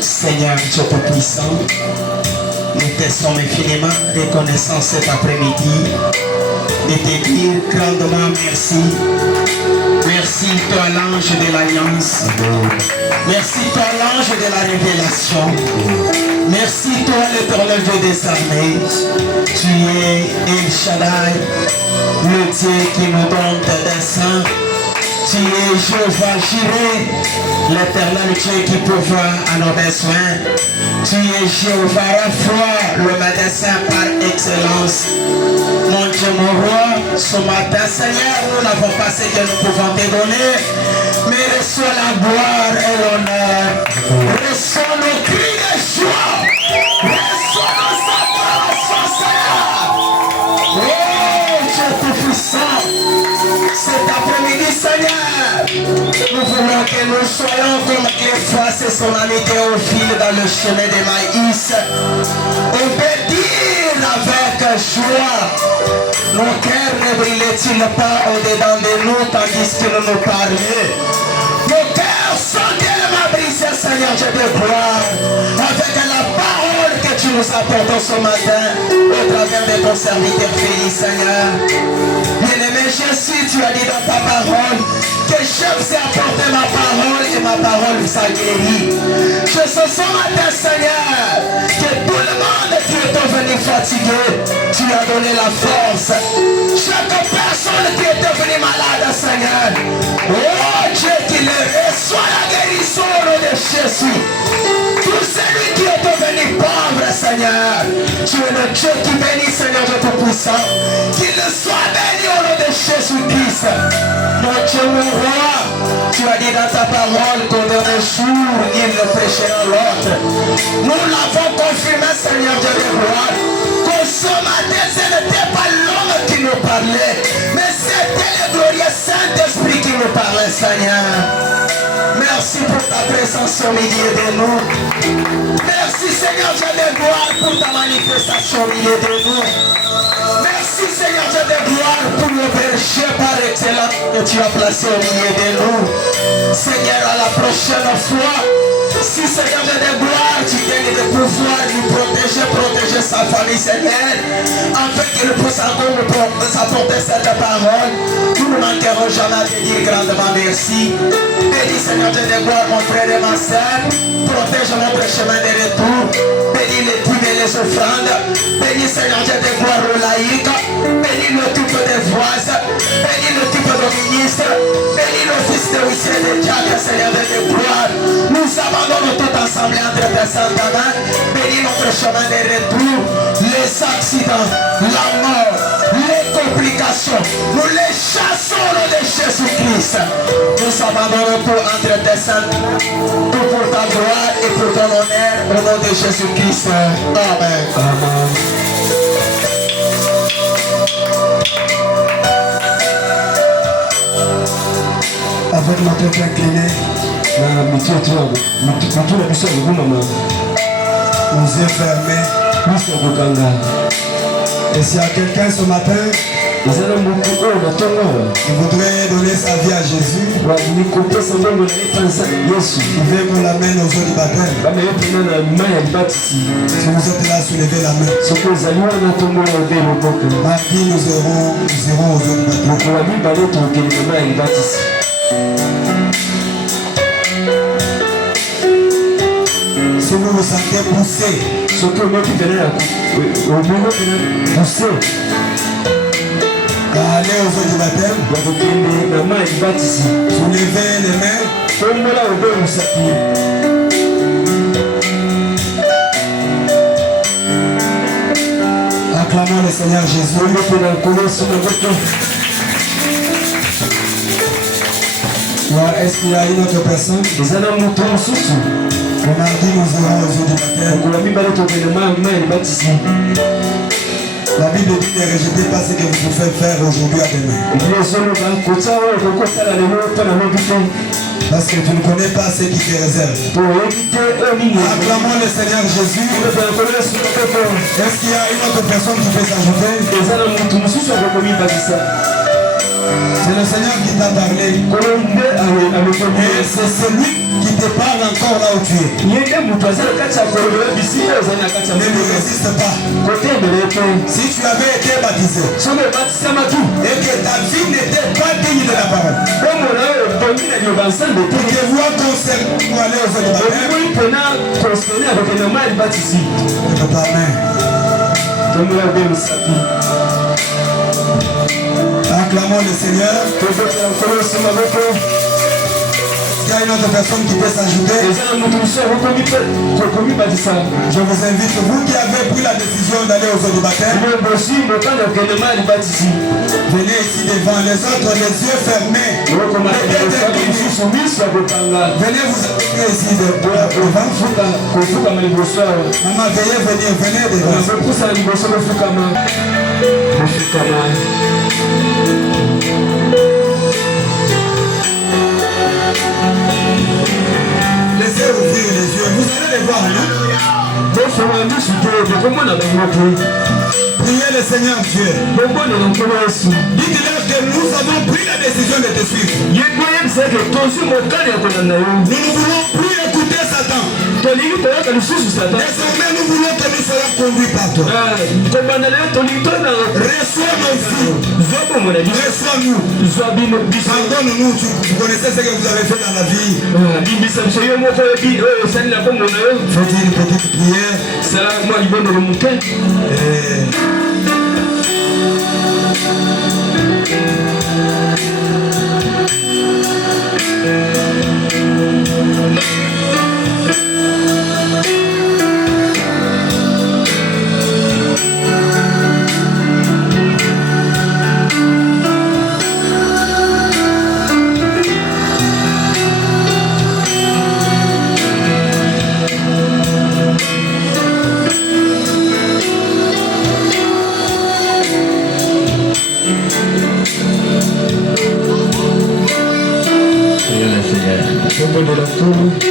Seigneur Dieu Tout-Puissant, nous te sommes infiniment reconnaissants cet après-midi de te dire grandement merci. Merci toi l'ange de l'alliance. Merci toi l'ange de la révélation. Merci toi l'éternel Dieu des armées. Tu es El Shaddai, le Dieu qui nous donne tes desseins. Tu es Jéhovah Jireh, l'éternel Dieu qui pourvoit à nos besoins. Tu es Jéhovah Rapha, le médecin par excellence. Mon Dieu, mon roi, ce matin, Seigneur, nous n'avons pas ce que nous pouvons te donner, mais reçois la gloire et l'honneur. Reçois nos cris de joie. Reçois nos adorations, Seigneur. Oh, Dieu Tout-Puissant, cet après-midi, Seigneur, nous voulons que nous soyons comme Cléophas et son ami Théophile dans le chemin de maïs. On peut dire avec joie, nos cœurs ne brillent-ils pas au-dedans de nous tandis que nous nous parlions. Nos cœurs sont tellement brisés, Seigneur, je te gloire, avec la parole que tu nous apportons ce matin au travers de ton serviteur Félix, Seigneur. Bien-aimé Jésus, tu as dit dans ta parole que je vous ai apporté ma parole et ma parole vous a guéri. Je sais ce matin, Seigneur, que tout le monde qui est devenu fatigué, tu as donné la force. Chaque personne qui est devenue malade, Seigneur, oh Dieu, qu'il reçoit la guérison au nom de Jésus. Tout celui qui est devenu pauvre, Seigneur, tu es le Dieu qui bénit, Seigneur de Tout-Puissant. Qu'il soit béni au nom de Jésus-Christ. Mon Dieu, mon roi, tu as dit dans ta parole qu'au dernier jour, il ne prêchera l'autre. Nous l'avons confirmé, Seigneur Dieu des rois, que ce matin, ce n'était pas l'homme qui nous parlait, mais c'était le glorieux Saint-Esprit qui nous parlait, Seigneur. Merci pour ta présence au milieu de nous. Merci Seigneur Dieu de gloire pour ta manifestation au milieu de nous. Merci Seigneur Dieu de gloire pour le berger par excellence que tu as placé au milieu de nous. Seigneur, à la prochaine fois, si Seigneur Dieu de gloire, tu gagnes de pouvoir nous protéger sa famille, Seigneur, afin qu'il puisse encore nous apporter cette parole. Nous ne manquerons jamais de dire grandement merci. Bénis Seigneur Dieu de gloire, mon frère et ma soeur. Protège notre chemin de retour. Bénis les dîmes et les offrandes. Bénis Seigneur Dieu de gloire au laïc. Bénis le type des voies. Bénis le type de ministre. Bénis l'office de huissier de diacre, Seigneur Dieu de gloire. Nous abandonnons tout ensemble entre tes saintes mains. Bénis notre chemin de retour. Les accidents, la mort, les complications, nous les chassons au nom de Jésus-Christ. Nous abandonnons tout entre tes saintes mains. Tout pour ta gloire et pour ton honneur au nom de Jésus-Christ. Amen. Amen. Avec notre tête inclinée, nos yeux fermés. Et s'il y a quelqu'un ce matin qui voudrait donner sa vie à Jésus, il veut qu'on l'amène aux eaux du baptême. Si vous êtes là, soulevez la main. Mardi, nous irons aux eaux du baptême. Si vous vous sentez poussé, allez aux eaux du baptême, soulevez les mains. Acclamons le Seigneur Jésus. Est-ce qu'il y a une autre personne? Le mardi, nous irons aux eaux du baptême. La Bible dit ne rejetez pas ce que vous pouvez faire aujourd'hui à demain. Parce que tu ne connais pas ce qui te réserve. Acclamons le Seigneur Jésus. Est-ce qu'il y a une autre personne qui peut s'ajouter? C'est le Seigneur qui t'a parlé. Et c'est celui qui te parle encore là où tu es. Ne lui résiste pas. Si tu avais été baptisé et que ta vie n'était pas digne de la parole, pour te voir concerné pour aller aux eaux du baptême, acclamons le Seigneur. Il y a une autre personne qui peut s'ajouter. Je vous invite, vous qui avez pris la décision d'aller aux eaux du baptême, venez ici devant les autres, les yeux fermés. Venez vous appuyer ici devant. Maman, veuillez venir, venez devant. Laissez ouvrir les yeux, vous allez les voir. Priez le Seigneur Dieu. Dites-leur que nous avons pris la décision de te suivre. Nous ne voulons plus écouter Satan. Désormais, nous voulons que nous soyons conduits par toi. Reçois-nous. Pardonne-nous, vous connaissez ce que vous avez fait dans la vie. Faites une petite prière.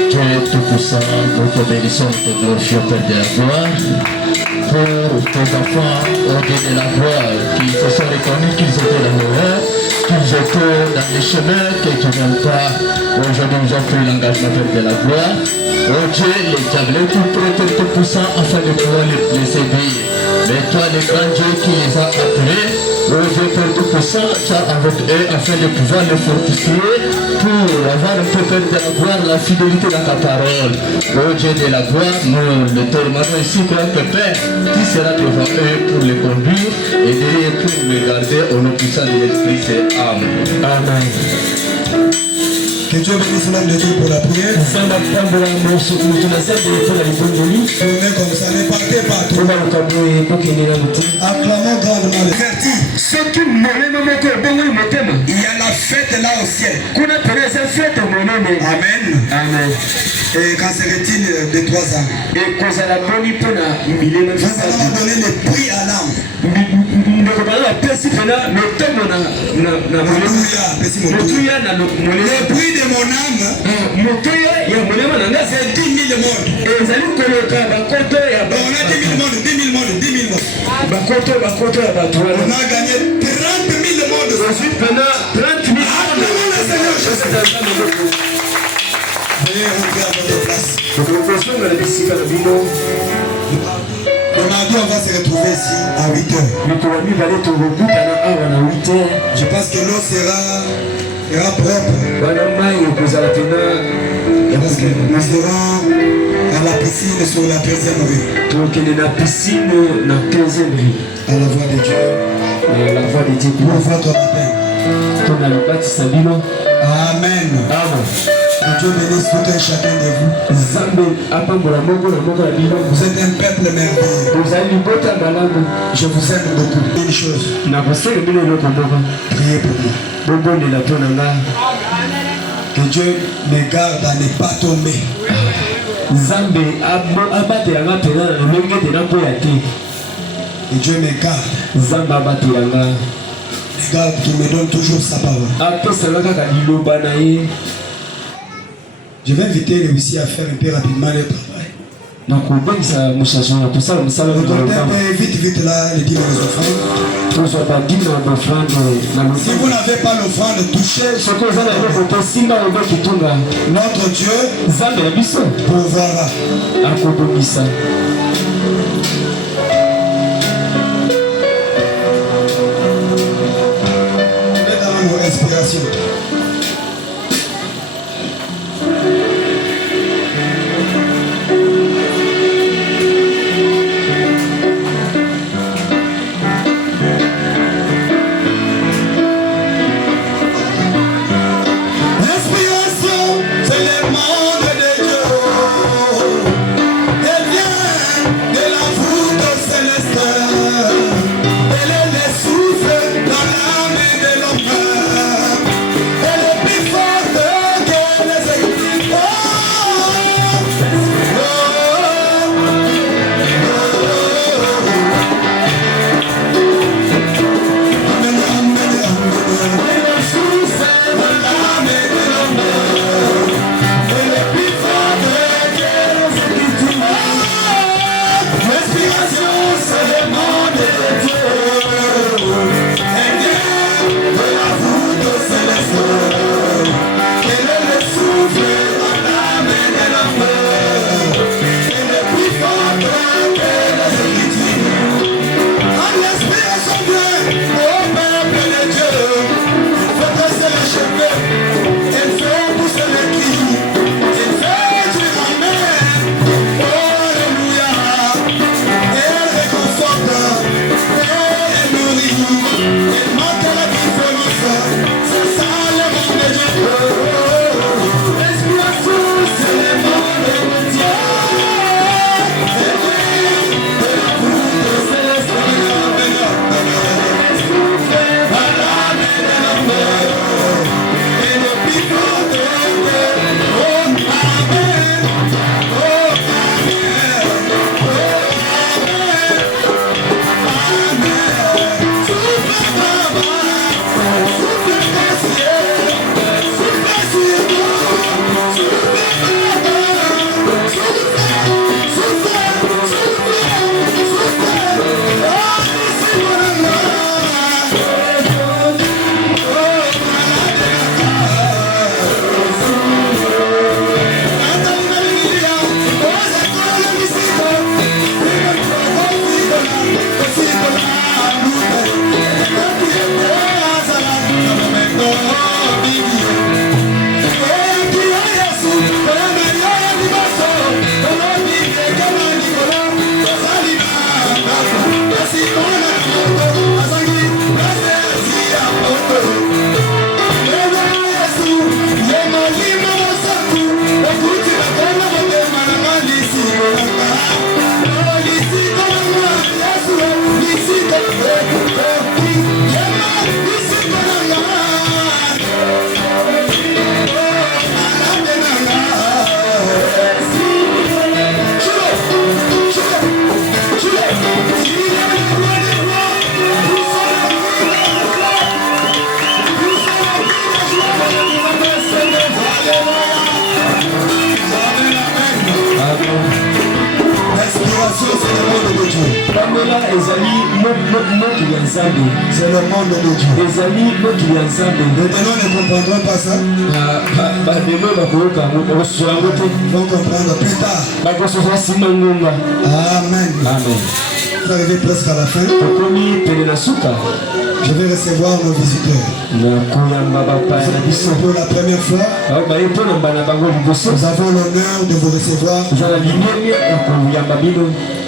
Tu es tout puissant, pour te bénissons, te glorifions, Père de la gloire, pour tes enfants, au Dieu de la gloire, qui se sont reconnus qu'ils étaient dans l'erreur, qu'ils étaient dans les chemins que tu n'aimes pas. Aujourd'hui, nous avons pris l'engagement, Père de la gloire. Oh Dieu, les diables, tout prêt, tout puissant, afin de pouvoir les séduire. Mais toi, le grand Dieu qui les a appelés, oh Dieu, Père tout puissant, tu as avec eux afin de pouvoir les fortifier pour avoir un peu, Père de la gloire, la fidélité dans ta parole. Oh Dieu de la gloire, nous le te demandons ici, grand Père, qui sera devant eux pour les conduire et derrière pour les garder au nom puissant de l'Esprit, c'est Amen. Amen. Que Dieu bénisse l'homme de Dieu pour la prière. Tournez comme ça, ne partez pas trop. Acclamons grandement le vertu. Il y a la fête là au ciel. Amen. Amen. Et qu'en serait-il de 3 ans? Nous allons donner le prix à l'âme. Le prix de mon âme, c'est 10 000 mondes. On a 10 000 mondes, 10 000 mondes, 10 000 mondes. On a gagné 30 000 mondes. Acclamons le Seigneur Jésus. Veuillez rentrer à votre place. Le mardi, on va se retrouver ici à 8h. Je pense que l'eau sera propre. Parce que nous serons à la piscine sur la 13e rue. À la voix de Dieu. Pour votre baptême. Amen. Que Dieu bénisse tout un chacun de vous. Vous êtes un peuple merveilleux. Je vous aime beaucoup. Une chose. Priez pour moi. Que Dieu me garde à ne pas tomber. Que Dieu me garde. Regarde qu'il me donne toujours sa parole. Je vais inviter les huissiers à faire un peu rapidement le travail. Regardez un peu vite là les dîmes des offrandes. Si vous n'avez pas l'offrande, touchez notre Dieu pourvoira. Mettez dans nos respirations. l'adoration, c'est le monde de Dieu. C'est le monde de Dieu. Les ténors ne comprendront pas ça. Ils vont comprendre plus tard. Amen. Vous arrivez presque à la fin. Je vais recevoir nos visiteurs. Pour la première fois, nous avons l'honneur de vous recevoir.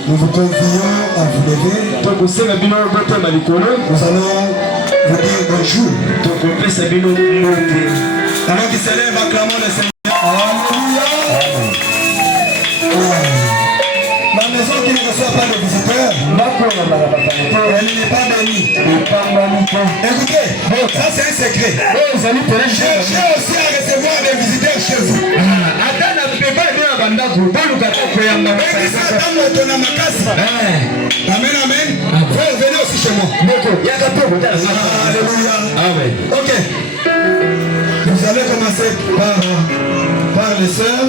Nous vous convions à vous lever. Nous allons vous dire bonjour. Alors qu'il s'élève, acclamons le Seigneur. Alléluia. La maison qui ne reçoit pas de visiteurs, elle n'est pas bénie. Écoutez, ça c'est un secret. Cherchez aussi à recevoir des visiteurs chez vous. Amen, amen. Vous revenez aussi chez moi. Alléluia. Amen. Ok. Vous allez commencer par les sœurs.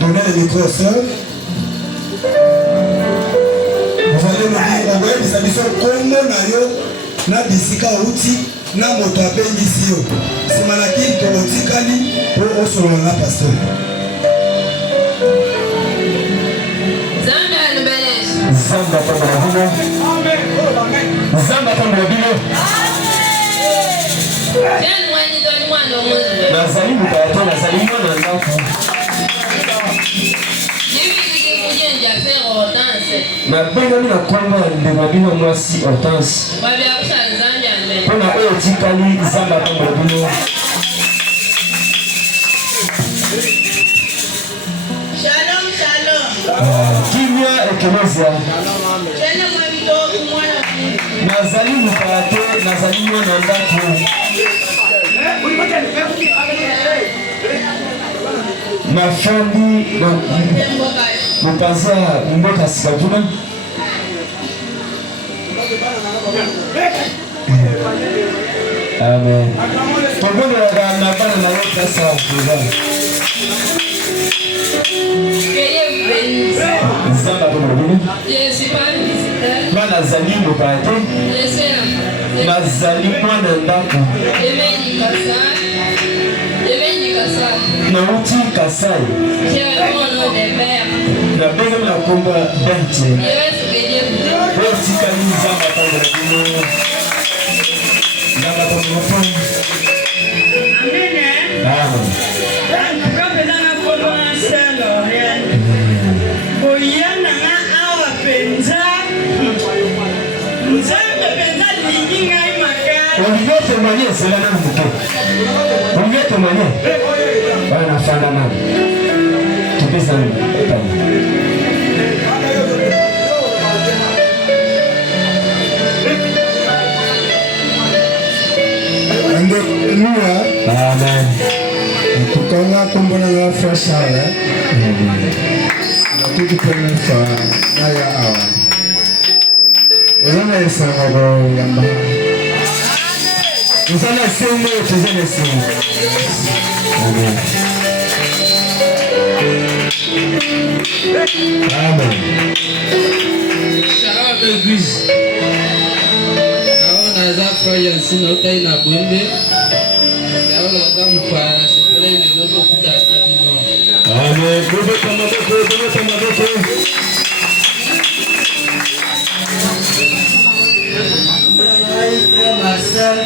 Donnez le micro aux sœurs. Vous allez me dire, on va dire, ça dit, comment na bisika outi na moto abengi yo. C'est malaki to otikali pour osolo na pasteur. Zamba nubelesh. Zamba tambula bino. Amen. Zamba tambula bino. Tiens mwani doni mwana muzwe. Nazali mukata nazali mwana ndaku. Na benga mina kwamba ndema bino mwasi Hortense. Pona oyo tikali zamba tambula bino. Shalom, shalom. Kimia ekelezia. Tena mwabito mwana. Nazali mukate, nazali mwana ndaku. Mafandi mupanza mboka sikajuna. Amen. Tombona na bana na yoka sawa kuza. Zamba tomobili. Yesu pandi. Bana zali mukate. Yesu. Nazali mwana ndaku. Emeni kasai. Na uti kasai. Na benga na komba bente. Yesu kaniza matanga bino. Na matanga bino. Amen. On vient témoigner, c'est la même bouquet. On vient témoigner. Voilà, fanda nam. Tu peux s'en aller. Amen. Tukanga kumbona na fashala. Tukipenda fa naya awa. Ezana esanga bo yamba. Nous allons essayer, Amen. Amen. Shalom l'église. On a fait un signe au taille na bwende. On a dame kwa sepele le noto kutana bino. Amen. Bobo tamaboko. Marcel.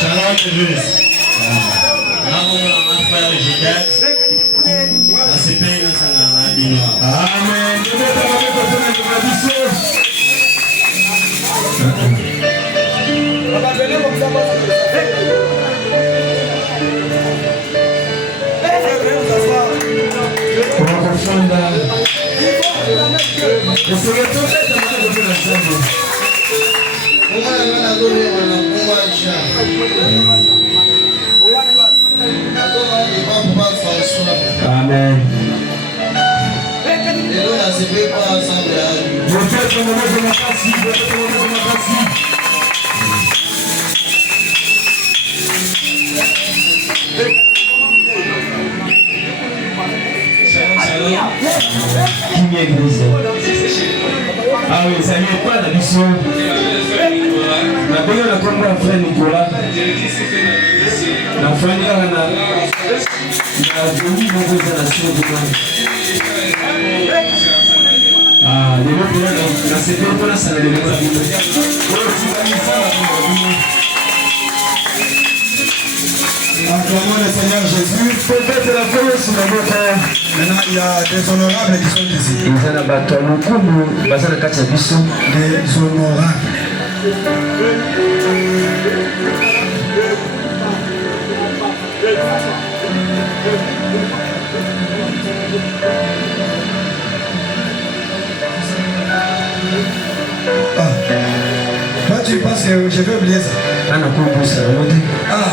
Shalom l'église. Amen. Kimia église. Ah oui, ça n'est pas d'addition. La paix on a compris à frère Nicolas. La famille a donné une nation de ah, les mots pour la CP pour la salle de Acclamons le Seigneur Jésus. Peut-être la folie sur le mot. Maintenant, il y a des honorables qui sont ici. Des honorables. Ah. Toi, tu penses que je vais oublier ça? Ah.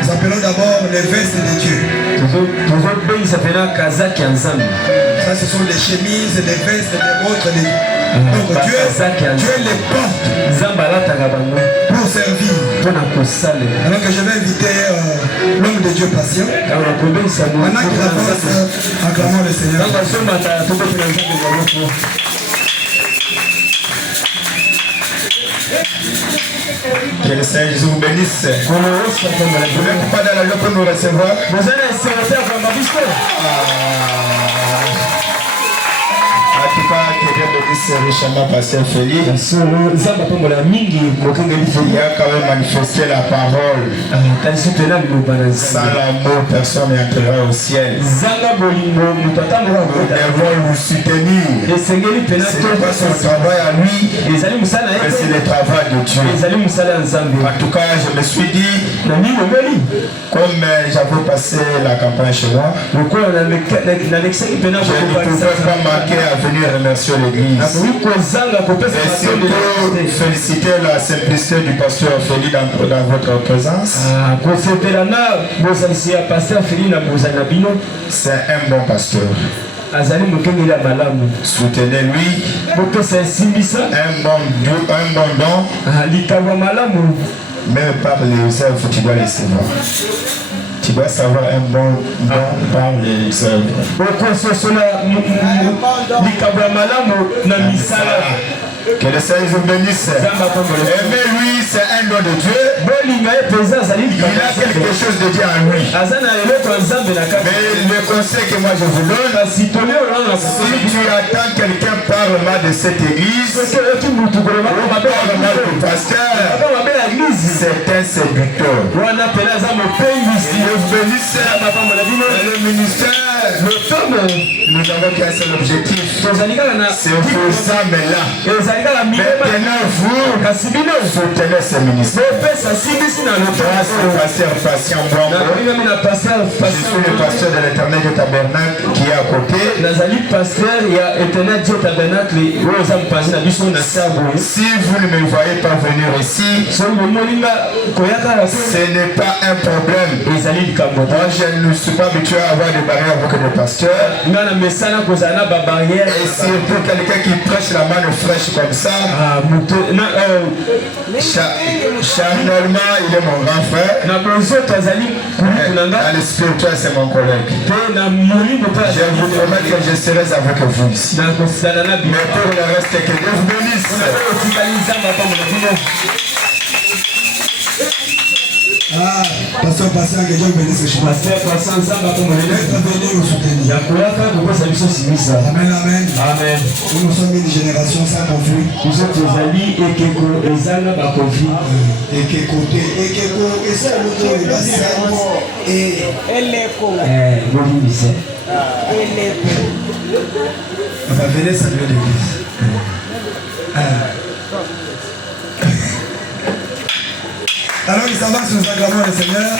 Nous appelons d'abord les vestes de Dieu. Ça, ce sont les chemises, les vestes, les montres de Dieu. Donc Dieu les porte pour servir. Alors que je vais inviter l'homme de Dieu patient. Maintenant qu'il avance, acclamons le Seigneur. Que le Seigneur Jésus vous bénisse. Vous n'êtes pas dans la joie pour nous recevoir. En tout cas, que Dieu bénisse richement Pasteur Félix. Il a quand même manifesté la parole. Sans l'amour, personne n'entrera au ciel. Nous devons nous soutenir. Ce n'est pas son travail à lui, mais c'est le travail de Dieu. En tout cas, je me suis dit, comme j'avais passé la campagne chez moi, je ne pouvais pas manquer à venir remercier l'église. Et surtout féliciter la simplicité du pasteur Félix dans votre présence. C'est un bon pasteur. Soutenez-lui. Un bon don. Même par les œuvres, tu dois les savoir. Tu dois savoir un bon don par les œuvres. Que le Seigneur vous bénisse. Aimez-lui, c'est un don de Dieu. Il a quelque chose de Dieu en lui. Mais le conseil que moi je vous donne, si tu attends quelqu'un parle mal de cette église, parle mal du pasteur, c'est un séducteur. Dieu vous bénisse. Le ministère, nous avons qu'un seul objectif. C'est vos âmes-là. Maintenant, vous soutenez ce ministère. Pasteur Patient Blanco. Je suis le pasteur de l'Éternel du Tabernacle qui est à côté. Si vous ne me voyez pas venir ici, ce n'est pas un problème. Moi, je ne suis pas habitué à avoir des barrières avec le pasteur. Et surtout quelqu'un qui prêche la main fraîche comme ça, charnellement, il est mon grand frère. Dans le spirituel, c'est mon collègue. Je vous promets que je serai avec vous ici. Mais pour le reste, que Dieu vous bénisse. Ah, pasteur Patient, que Dieu bénisse. Pasteur Patient, ça va comme venir nous soutenir. Amen, amen. Amen. Nous sommes une génération sans conflit. Vous êtes aux alliés et que Ezana va conflit. Et que côté, et que et ça le tour de la scène et l'écho. Bon ministère. Et l'écho. On va venir saluer l'église. Alors il s'avance nous acclamons le Seigneur.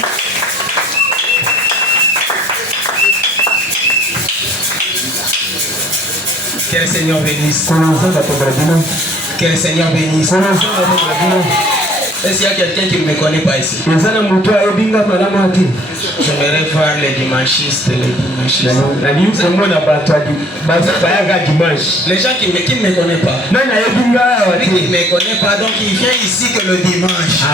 Que le Seigneur bénisse. Que le Seigneur bénisse. Est-ce qu'il y a quelqu'un qui ne me connaît pas ici? Ezana mutu ayebinga malamu ate. J'aimerais voir les dimanchistes, les dimanchistes. Nali komona bato bayaka dimanche. Les gens qui ne me connaissent pas. Nani ayebinga awa Lui te. qui ne me connaît pas, donc il vient ici que le dimanche.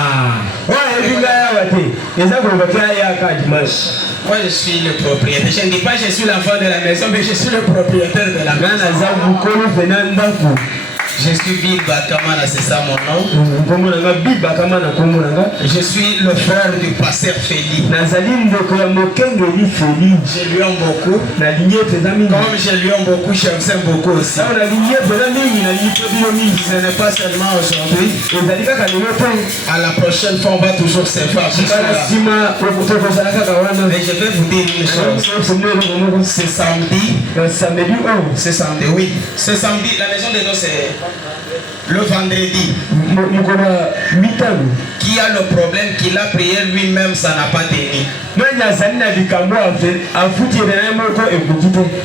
Oyo ayebinga awa te. Eza koloba te ayaka dimanche. Moi je suis le propriétaire. Je ne dis pas que je suis l'enfant de la maison, mais je suis le propriétaire de la maison. Nga naza mukolo pena ndako. Je suis Bill Bakamana, c'est ça mon nom. Je suis le frère du pasteur Félix. Je lui aime beaucoup. Comme je lui aime beaucoup, je l'aime beaucoup aussi. Ce n'est pas seulement aujourd'hui. À la prochaine fois, on va toujours se voir. Mais je vais vous dire une chose. C'est samedi. C'est samedi, oui. C'est samedi. La maison de nous, c'est le vendredi. Qui a le problème qu'il a prié lui-même, ça n'a pas tenu.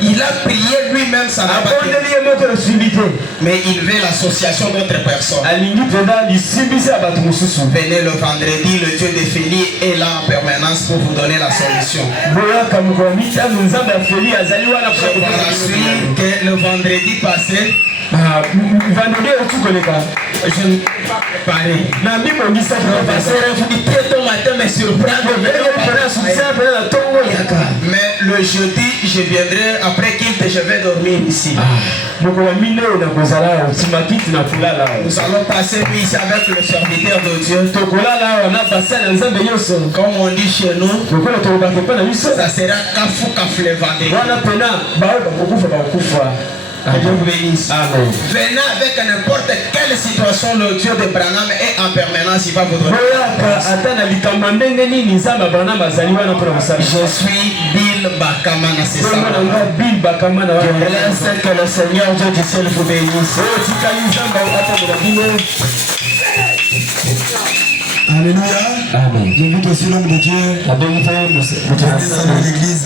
Il a prié lui-même, ça n'a pas tenu. Mais il veut l'association d'autres personnes. Venez le vendredi, le Dieu de Félix est là en permanence pour vous donner la solution. Je suis que le vendredi passé, je ne pareil. Mais le jeudi, je viendrai après qu'il je vais dormir ici. Nous allons passer ici avec le serviteur de Dieu. Comme on dit chez nous, ça sera Kafou Kaf le vendredi. Dieu vous bénisse. Venez avec n'importe quelle situation, le Dieu de Branham est en permanence, il va vous donner. Je suis Bill Bakamana, c'est ça. Je laisse que le Seigneur Dieu du ciel vous bénisse. Alléluia. Amen. J'invite aussi l'homme de Dieu à l'église.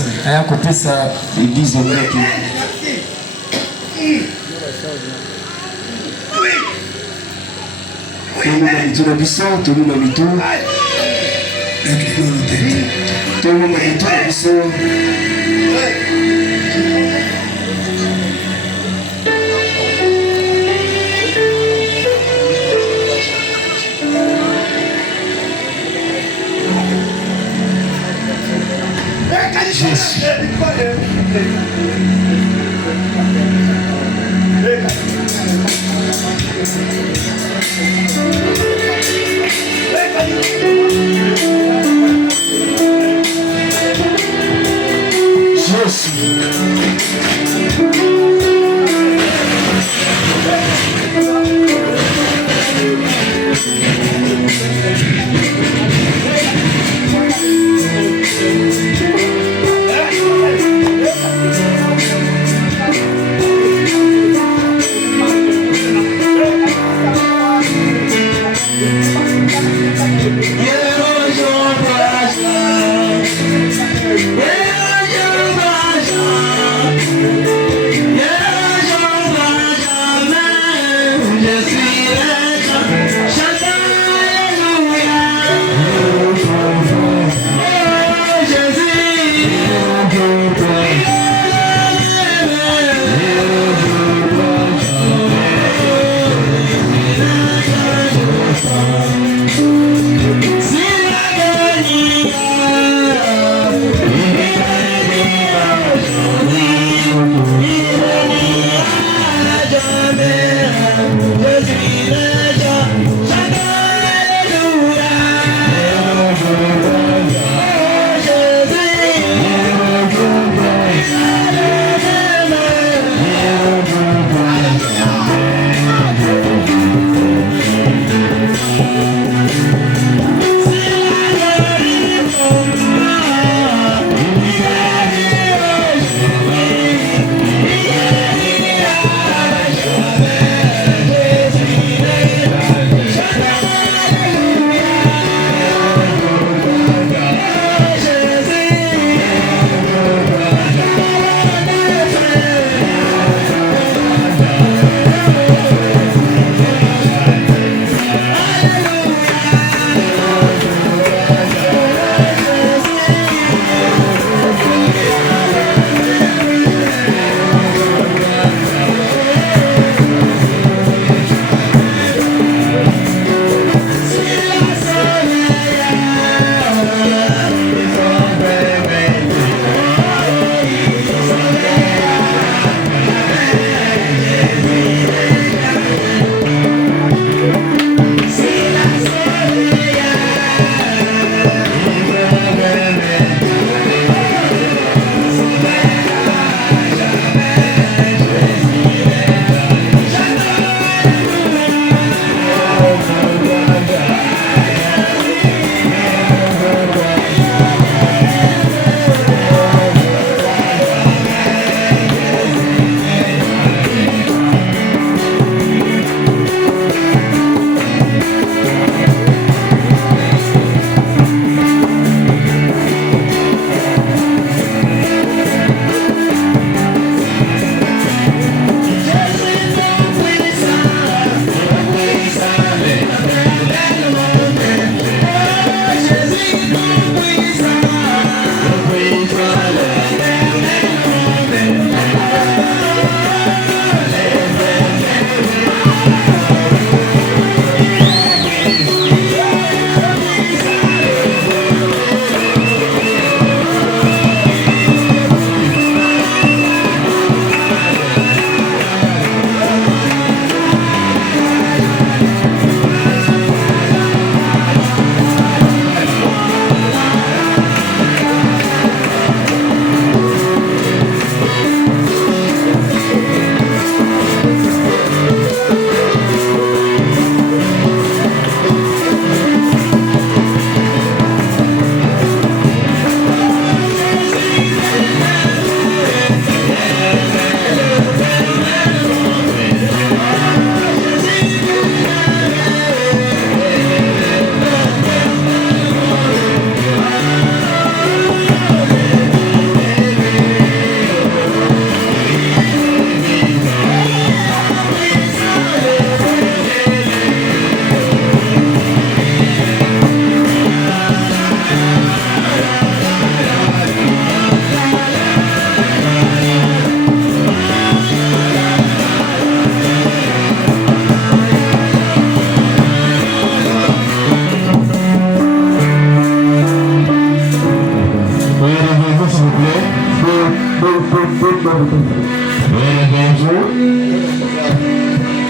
Réveillez-vous.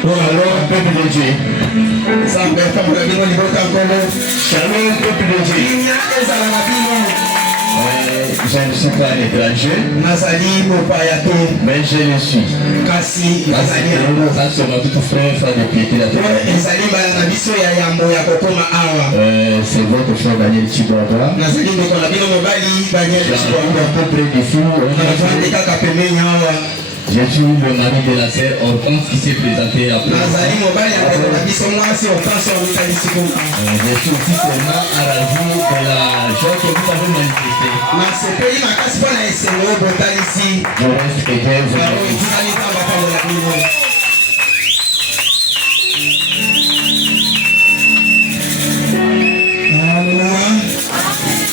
Oh alors, peuple de Dieu. Shalom, peuple de Dieu. Je ne suis pas un étranger, mais je le suis. Ça c'est notre frère de piété là. C'est votre frère Daniel Chibouaba. Près du fou. Je suis le mari de la sœur Hortense qui s'est présentée après. Je suis aussi seulement à la joie de la joie que vous avez manifestée. Je reste que Dieu vous bénisse.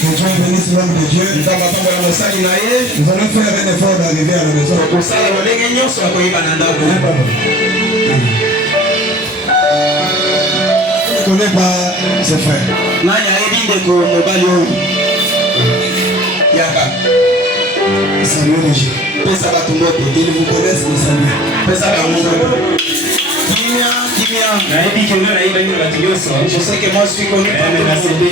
Que Dieu bénisse l'homme de Dieu. Nous allons faire un effort d'arriver à la maison. Je ne connais pas ses frères. Saluez les gens. Ils vous connaissent, mais saluez. Je sais que moi je suis connu par tout le monde.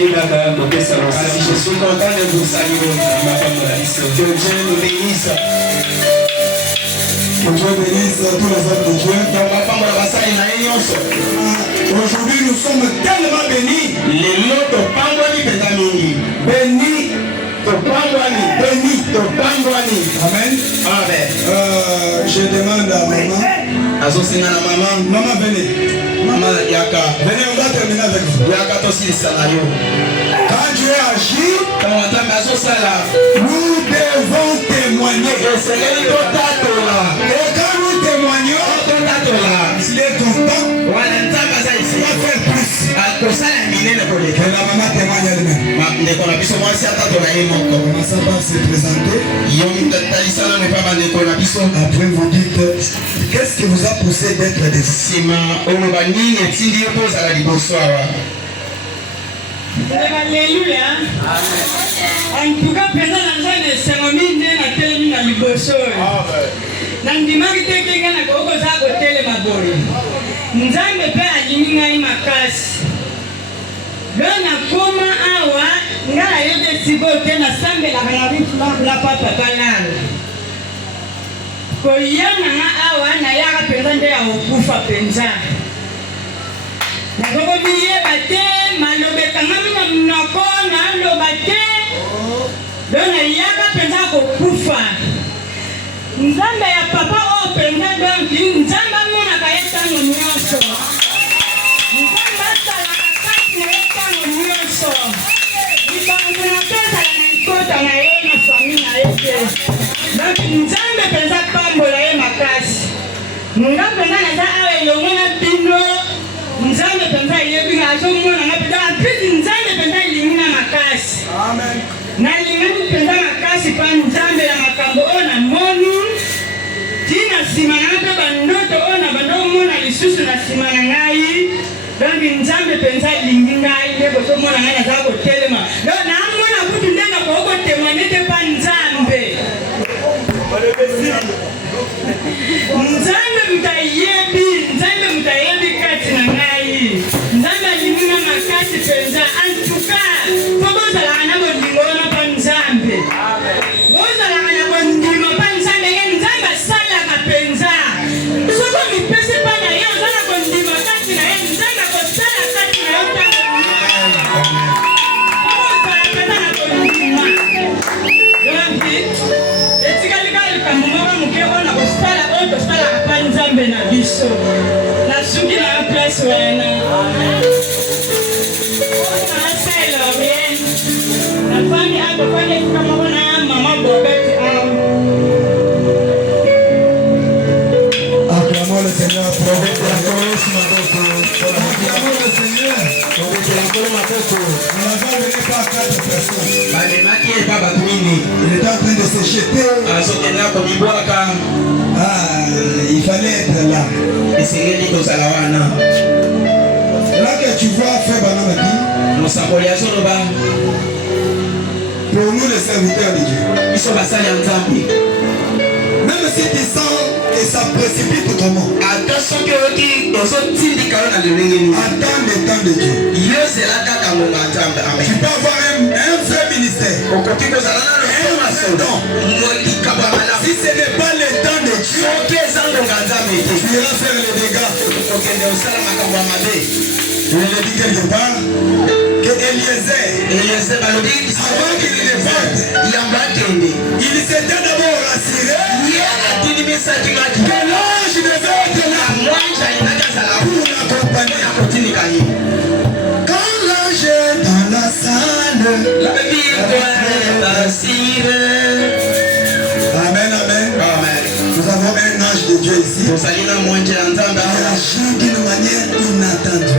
Je suis content de vous saluer. Que Dieu nous bénisse. Que Dieu bénisse tous les hommes de Dieu. Aujourd'hui nous sommes tellement bénis. Bénis. Amen. Je demande à maman. Maman, venez. Venez, on va terminer avec vous. Quand Dieu agit, nous devons témoigner. Et quand nous témoignons, il est content. Il va faire plus. Que la maman témoigne elle-même. Commençons par se présenter. Après vous dites, qu'est-ce qui vous a poussé d'être des Alléluia. En tout cas, présent dans le cérémonie de la télévision à Liboso. Nandimaki tekenge na koko za hotele mabori. Nzambe pe alinga imakasi. Dona koma awa ngala yote sibote na sambe la la papa balalo. Koyana nga awa na yaka penza nde ya okufa penza. Nakoko biye bate malobeka ngami na mnoko na lobate. Dona yaka penza kokufa. Nzambe ya papa o penza donki nzamba mona kayetango nyonso. Nzamba sala kakati na yetango nyonso. Nzamba na pesa na ikota na ye na famille na ye. Donc nzambe penza pambola ye makasi. Nga penza na za awe yongo na bino. Nzambe penza yebi na zo mona na peda apiti nzambe penza limina makasi. Amen. Na limina penza makasi pa nzambe ya makambo ona monu. Tina simana pe bandoto ona bando mona lisusu na simana ngai. Donc nzambe penza lingi ngai nebo to mona ngai na za ko telema. Donc na mona kutu ndena ko ko témoigner pa nzambe. Nzambe mutayebi, nzambe mutayebi kati na ngai. Nzambe limina makasi penza en tout cas. Pobo sala na bo ndingona pa nzambe. Bo sala na bo ndima pa nzambe nzambe sala ka penza. Soko mi pese pa na yo sala ko ndima kati na ye nzambe ko sala kati na yo ta. Pobo sala na bo ndima. Yonki etikali kamuma muke ona ko sala oto sala pa nzambe na biso. Na suki na place wana. Nafanya hapo fanya kama bona mama Bobette acclamons le Seigneur pour la grâce acclamons le Seigneur. On n'a pas venu par 4 personnes. Il était en train de se jeter. Il fallait être là. Là que tu vois faire Banamaki, pour nous les serviteurs de Dieu, même Même si tu sens que ça précipite comment. Attends le temps de Dieu. Tu peux avoir un vrai ministère. Si ce n'est pas le temps de Dieu, tu iras faire les dégâts. Je l'ai dit quelque part que Eliezer, avant qu'il ne parte, il s'était d'abord rassuré que l'ange devait être là pour l'accompagner. Quand l'ange est dans la salle, la Bible doit assurer. Amen, amen. Amen. Nous avons un ange de Dieu ici. Il agit d'une manière inattendue.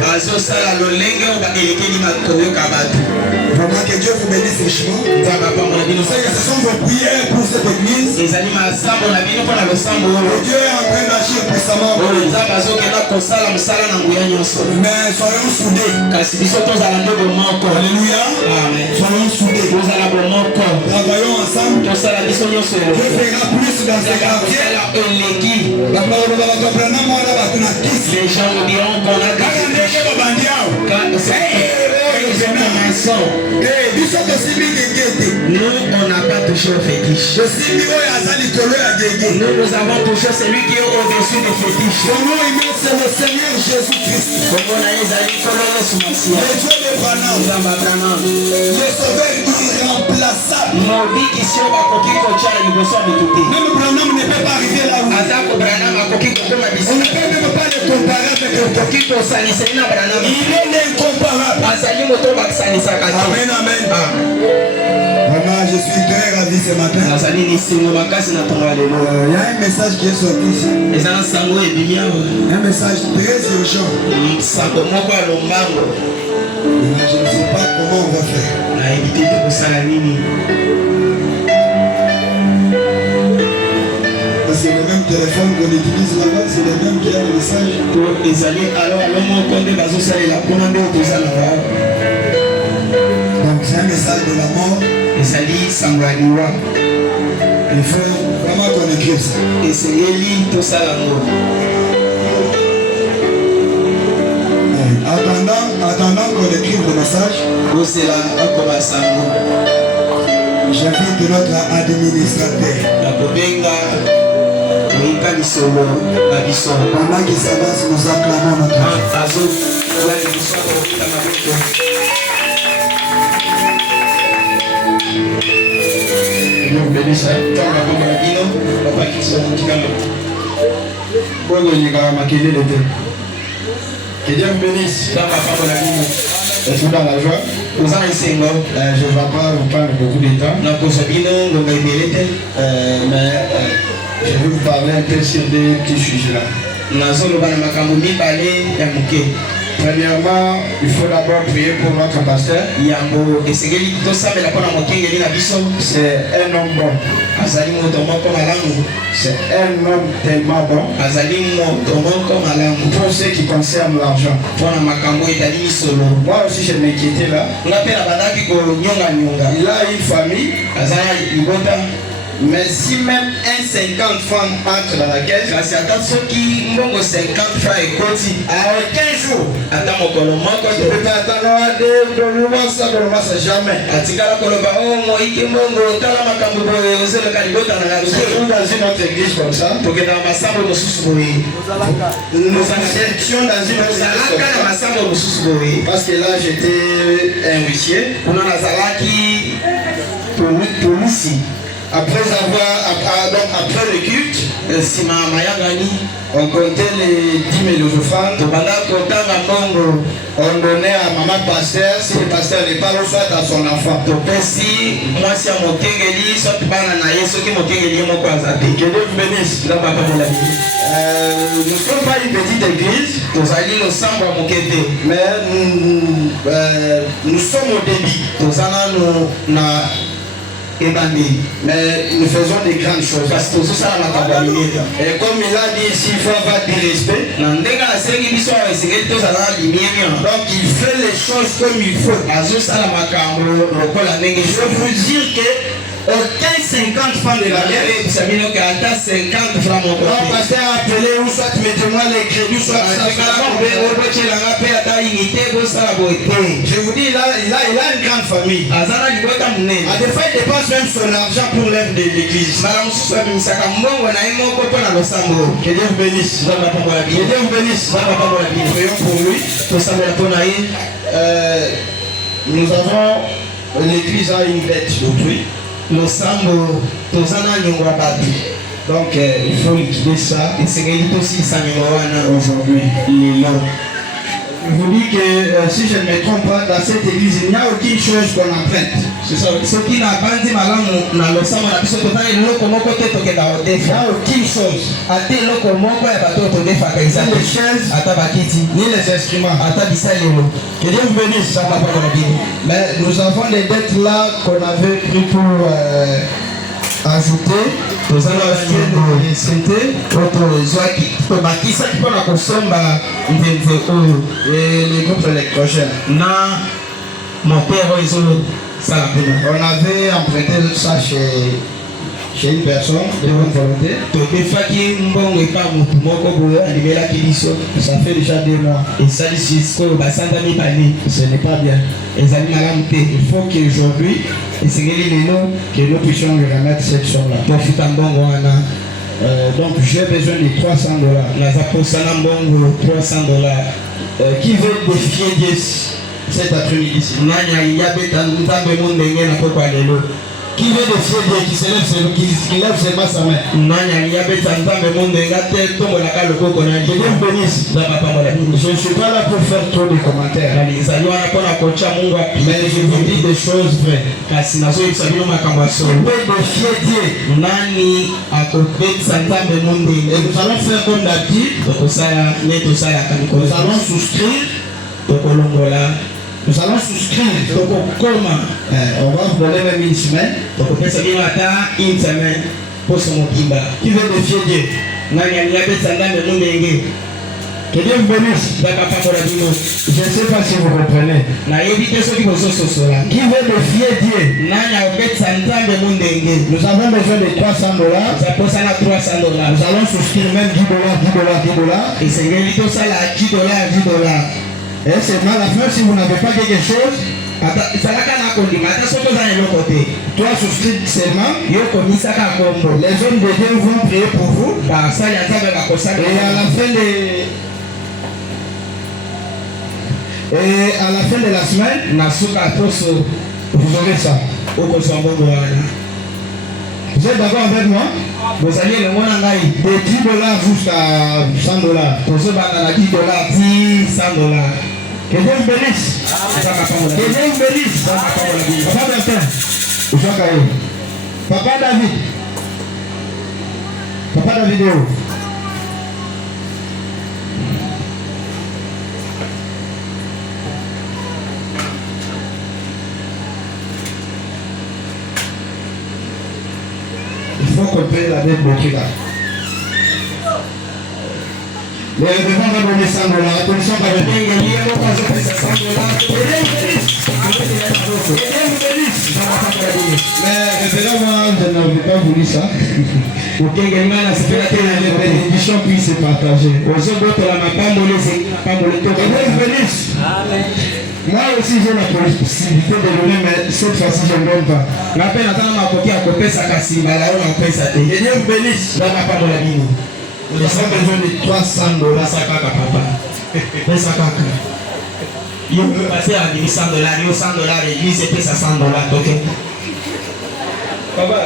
Vraiment que Dieu vous bénisse richement. Ce sont vos prières pour cette église. Dieu est en train d'agir puissamment. Mais soyons soudés. Alléluia. Soyons soudés. Travaillons ensemble. Dieu fera plus dans ces quartiers. Les gens nous diront qu'on a nous, on n'a pas touché au fétiche. Nous avons touché celui qui est au-dessus du fétiche. C'est le Seigneur Jésus-Christ. Le sauveur irremplaçable. Même Branham ne peut pas arriver là où. On ne peut même pas le comparer avec le Il est incomparable. Amen, amen. Vraiment, je suis très ravi ce matin. Il y a un message qui est sorti ici. Un message très urgent. Je ne sais pas comment on va faire. C'est le même téléphone qu'on utilise là-bas, c'est le même qui a le message. Donc c'est un message de la mort. Il faut vraiment qu'on écrive ça. Attendant qu'on écrive le message, j'invite notre administrateur. Pendant qu'il s'avance, nous acclamons notre Dieu. Que Dieu me bénisse. Êtes-vous dans la joie? Je ne vais pas vous prendre beaucoup de temps. Mais je vais vous parler un peu sur des petits sujets là. Premièrement, il faut d'abord prier pour notre pasteur. C'est un homme bon. C'est un homme tellement bon. Pour ce qui concerne l'argent. Moi aussi je m'inquiétais là. Il a une famille. Mais si même un 50 francs entre dans la caisse, à 15 jours, je peux t'attendre à ça jamais. Dans une autre église comme ça, nous étions dans une autre église parce que là j'étais un huissier. Après le culte, on comptait les 10 000 offrandes. On donnait à maman pasteur, si le pasteur n'est pas reçu à son enfant. Que Dieu vous bénisse. Nous ne sommes pas une petite église, mais nous sommes au débit. Mais nous faisons des grandes choses. Et comme il a dit ici, il faut avoir du respect. Donc il fait les choses comme il faut. Je veux vous dire que aucun 50 francs de la messe. Ça vient donc à 50 francs mon Non, côté. pasteur a appelé ou soit mettez-moi les crédits, soit ça. Je vous dis, il a une grande famille. À des fois, il dépense même son argent pour l'œuvre de l'église. Que Dieu vous bénisse. Que Dieu vous bénisse. Prions pour lui. Nous avons, l'église a une dette d'autrui. Donc il faut liquider ça. Aujourd'hui. Je vous dis que si je ne me trompe pas, dans cette église, il n'y a aucune chose qu'on emprunte. C'est ça. Il n'y a aucune chose. Ni les chaises, ni les instruments. Que Dieu vous bénisse. Mais nous avons des dettes là qu'on avait pris pour ajouter. Et les groupes électrogènes. On avait emprunté ça chez une personne de bonne volonté. Ça fait déjà 2 mois. Ce n'est pas bien. Il faut qu'aujourd'hui, que nous puissions lui remettre cette somme-là. Donc j'ai besoin de $300. Qui veut défier Dieu cet après-midi? Qui veut défier Dieu, qui lève seulement sa main? Que Dieu vous bénisse. Je ne suis pas là pour faire trop de commentaires. Mais je vous dis des choses vraies. Qui veut défier Dieu? Et nous allons faire comme d'habitude. Nous allons souscrire. Nous allons souscrire. On va vous donner même une semaine. Qui veut défier Dieu? Que Dieu vous bénisse. Je ne sais pas si vous comprenez. Qui veut défier Dieu? Nous avons besoin de $300. Nous allons souscrire même $10. Et c'est mal à faire si vous n'avez pas quelque chose. Toi souscris seulement. Les hommes de Dieu vont prier pour vous. Et à la fin de la semaine, vous aurez ça. Vous êtes d'accord avec moi? De $10 jusqu'à $100. Que Dieu vous bénisse. Que Dieu vous bénisse. Papa Bertin, Papa David. Papa David est où? Il faut qu'on paye la dette de Kira. Les devants vont donner $100. Attention, par le pays, il y a $100. Mais révérend, moi, je n'avais pas voulu ça. Pour que les bénédictions puissent se partager. Que Dieu vous bénisse. Moi aussi j'ai la possibilité de donner, mais cette fois-ci je ne donne pas. Que Dieu vous bénisse. Nous avons besoin de $300. Il veut passer à $100, $100, l'église était à $100, ok? Papa,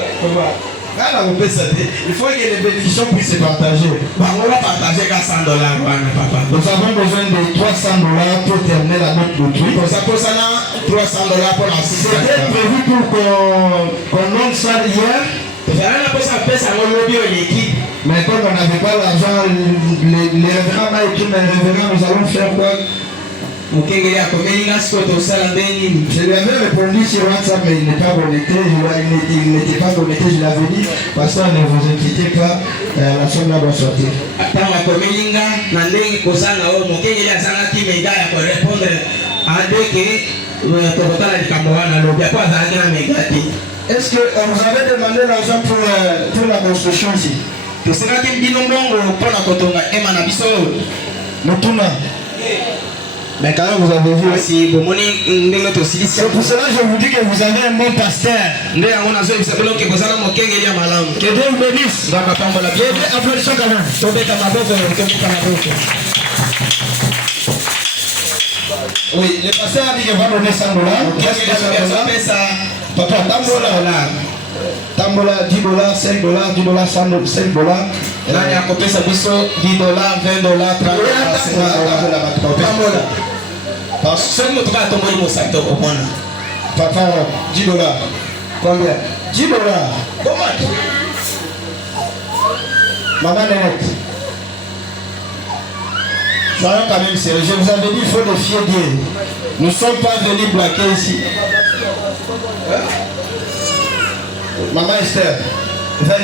il faut que les bénédictions puissent se partager. On va partager qu'à $100, papa. Nous avons besoin de $300 pour terminer la note d'autrui. Pour ça, $300 pour la suite. C'était prévu pour qu'on donne ça hier. Mais comme on n'avait pas l'argent, les révérends m'ont écrit, mais révérends, nous allons faire quoi? Je lui avais répondu sur WhatsApp, mais il n'est pas connecté. Il n'était pas connecté, je l'avais dit. Pasteur, ne vous inquiétez pas, la somme là doit sortir. Est-ce qu'on vous avait demandé l'argent pour la construction ici? C'est pour mais quand même vous avez vu. C'est pour cela que je vous dis que vous avez un bon pasteur. Que Dieu vous bénisse. Applaudissons quand même. Oui, le pasteur a dit qu'il va donner 100 $. Qu'est-ce que ça? Papa, tambola 10 $, 5 $, 10 $, 100 $, 5 $. Nani akopesa biso 10 $, 20 $, 30 $, 50 $. Parce que moto va tomber mon sac au point. Papa, 10 $. Combien? 10 $. Comment? Maman Nénette. Soyons quand même sérieux. Je vous avais dit, il faut défier Dieu. Nous ne sommes pas venus blaguer ici. Hein? Maman Esther, 20 $.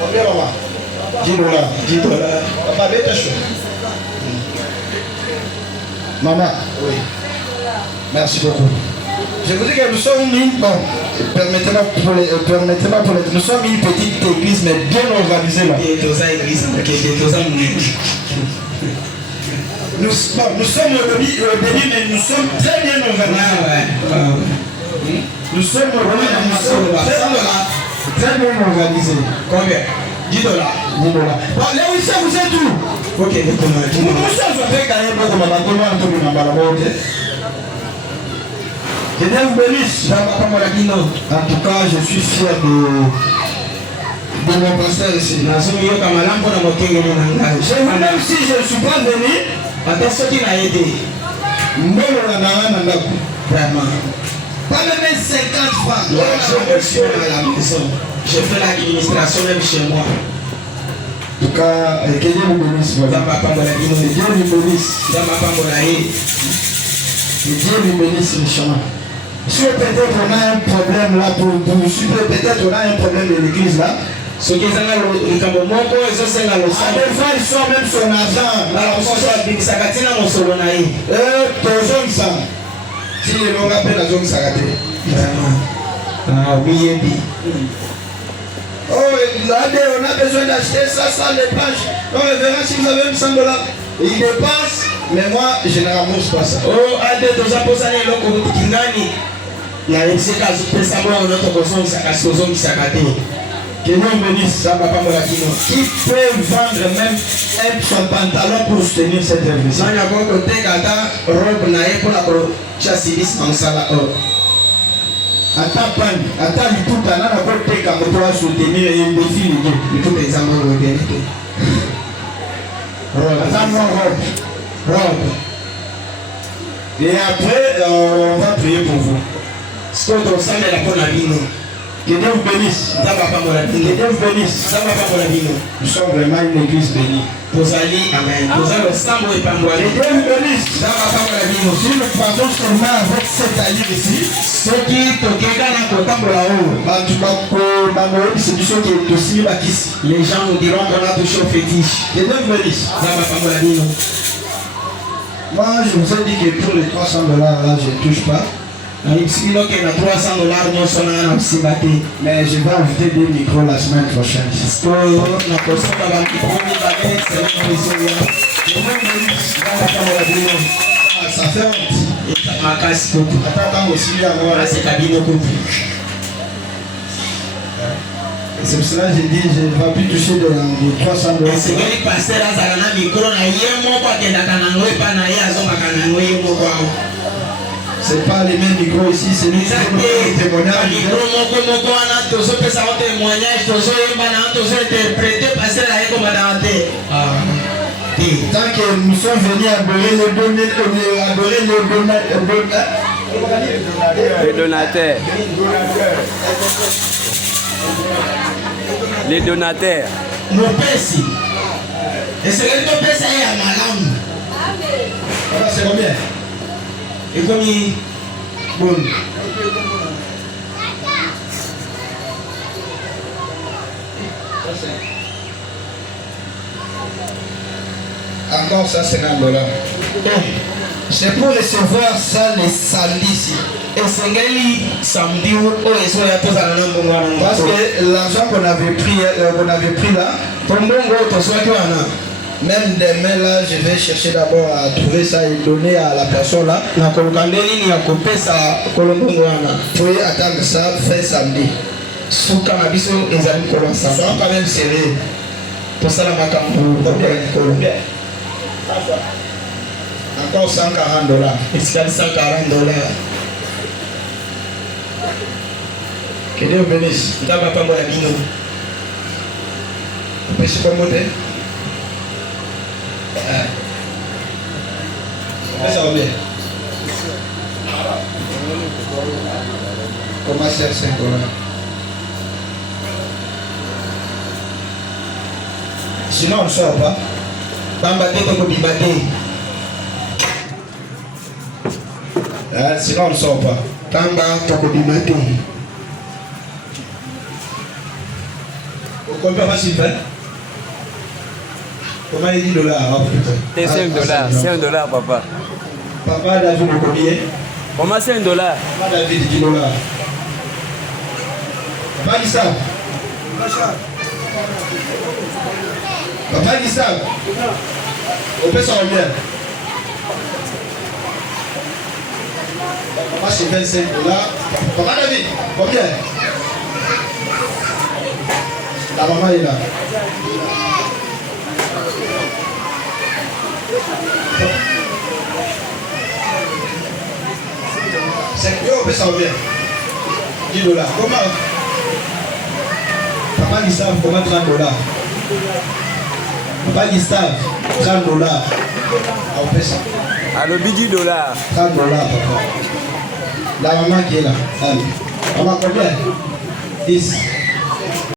Combien, maman? 10 $. 10 $. Papa, mets tes choses. Maman, oui. Merci beaucoup. Je vous dis que nous sommes permettez-moi nous sommes une petite église, mais bien organisée là. Nous sommes au début, mais nous sommes très bien organisés. Nous sommes très bien organisés. Combien? 10 $. 10 $. Bon, là où ça vous êtes où? Ok, que Dieu vous bénisse. En tout cas, je suis fier de mon pasteur ici. Même si je ne suis pas venu, pas même 50 francs. Je fais l'administration même chez moi. En tout cas, que Dieu vous bénisse. Que Dieu vous bénisse. Que Dieu vous bénisse, mes chemins. Si peut-être on a un problème là pour si peut-être on a un problème de l'église là. Ce qui est dans le fois, il sort même son argent. Si le long appelle la zone s'arrêter. Ah oui, oh, on a besoin d'acheter ça, les planches. On verra si vous avez même 100 $. Il dépasse, mais moi, je ne ramasse pas ça. Oh, ade toza posana eloko kindani. Ya esika zupesa mwa notre besoin sakasozo misakate. Que Dieu bénisse. Qui peut vendre même son pantalon pour soutenir cette église? Nani akoko tekata robe na ye pona ko chasilis mansala o. Ata pan, ata lituta nana ko teka moto wa soutenir et défi le Dieu. Lituta ezamo robe. Ata moi robe. Et après, on va prier pour vous. Ce qu'on doit savoir la bonne avis. Que Dieu vous bénisse. Que Dieu vous bénisse. Nous sommes vraiment une église bénie. Amen. Que Dieu vous bénisse. Si nous partons seulement avec cette alliée ici, c'est les gens nous diront qu'on a touché au fétiche. Que Dieu vous bénisse. Moi, je vous ai dit que pour les 300 $, là, je ne touche pas. Mais je vais ajouter des micros la semaine prochaine. Ça fait honte. C'est pour cela que j'ai dit je ne vais plus toucher de 300 $. C'est pas les mêmes micros ici, c'est les témoignages. Tant que nous sommes venus adorer les donateurs. Les donateurs. Nos pèses. Et c'est que nos pèses est à Malam. C'est combien? Et comme il. Bon. Encore ça, $50. C'est pour recevoir ça les samedis ici. esengeli samedi oyo ezoya tozala na mbongo wana Parce que l'argent qu'on avait pris là, po mbongo oyo tozwaki wana même demain là, je vais chercher d'abord à trouver ça et donner à la personne là. na koluka nde nini ya kopesa kolo mbongo wana Puis attendre ça fin samedi. suka na biso ezali kolo Ça saba va quand même serré. tosala makambo Encore $140. esikali $140. Que Dieu bénisse. nzambe apambola bino On peut se commoder. Ça va bien. Comment c'est $5? Sinon on ne sort pas. pamba te tokobima te Sinon on ne sort pas. pamba tokobima te Combien va s'y faire? Comment il dit $? C'est $5, papa. Papa David combien? Comment c'est $? Papa David $10. Papa Gustave. Papa Gustave. On peut s'en remettre. Papa c'est $25. Papa David, combien? La maman est là. C'est que on peut s'en remettre. $10. Comment? Papa Gustave, comment $30? Papa Gustave, $30. On peut ça. Alors, $10. $30, papa. La maman qui est là. Allez. Maman, combien? 10.